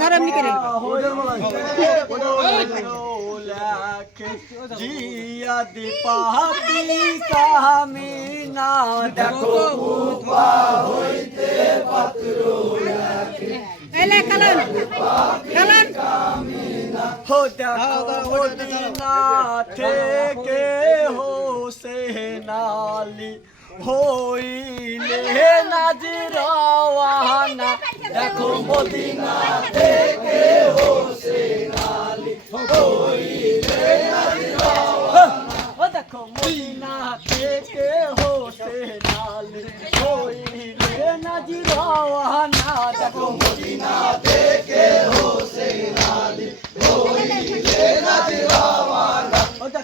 ধর করে জিয়াদ পাপি কামিনা দেখো খেলেন মদিনা থেকে হোসেনালি হইলে নাজিরাওয়ানা দেখো মদিনা থেকে হোসেনালি হইলে নাজিরাওয়ানা দেখো মদিনা থেকে হোসেনালি হইলে নাজিরাওয়ানা দেখো মদিনা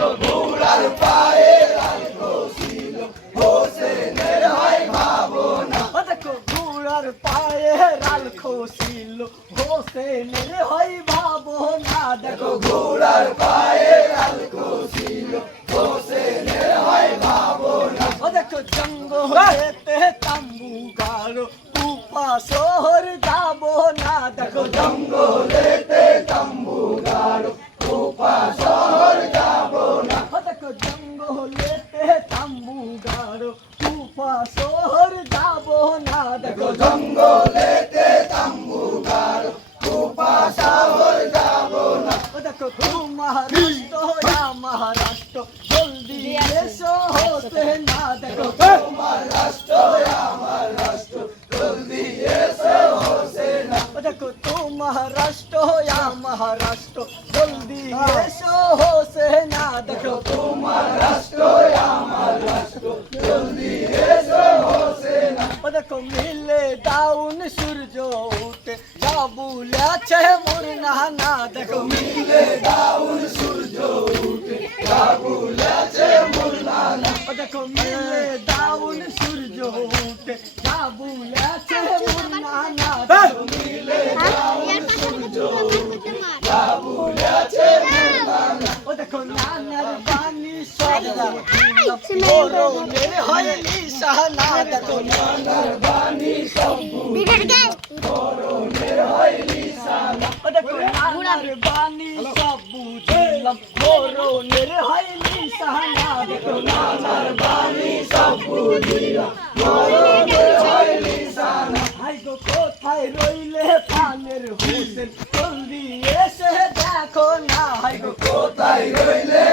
না পায়ে রাখো হোসেনের ভাই ভাবো না দেখো বুড়ার পায়ে ছিল হোসেনের ভাই ভাবো না দেখো বুড়ার পায়ে ছিল হোসেনের ভাই ভাবো না ও দেখো জঙ্গলেতে তাম্বু গাড়ো কুপা মহারাষ্ট্র জলদি এসো হোসে না দেখো। মহারাষ্ট্র মহারাষ্ট্র জলদি এসো হোসে না দেখো। তো মহারাষ্ট্র মহারাষ্ট্র জলদি এসো হোসে না দেখো। তো মহারাষ্ট্র মহারাষ্ট্র জলদি এসো হোসে না দেখো। মিলে ডাউন সূর্য উঠে যাবুলেছে মোর না না দেখো। মিলে সূর্য উঠে যাবুলেছে মোর না না ও দেখো মিলে ডাউন সূর্য উঠে যাবুলেছে মোর না না দেখো। মিলে যাবুলেছে মোর। না না ও দেখো নানার বাণী সব মরণের হয় নিশানা। দেখো নানার বাণী সব ও দেখো নানার বাণী সব বুঝলাম মরণের হয় নিশানা দেখো নানার বাণী সব বুঝলাম মরণের হয় নিশানা হাই কোথায় রইলে কোথায় রইলে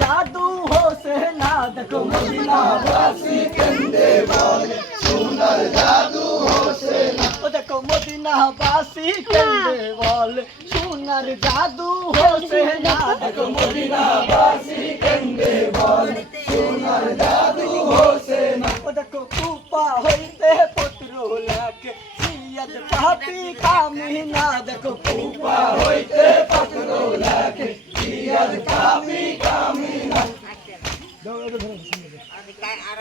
জাদু হোসে না দেখো মদিনাবাসী কেন্দে বলে সোনার জাদু হোসে না ও দেখো মদিনাবাসী কেন্দে বলে সোনার জাদু হোসে না দেখো মদিনাবাসী কেন্দে বলে সোনার জাদু হোসে না ও দেখো কুপা হইতে পুত্র লাগে সিয়াদ পাপি কামি না দেখো কুপা হইতে পুত্র লাগে সিয়াদ কামি কামি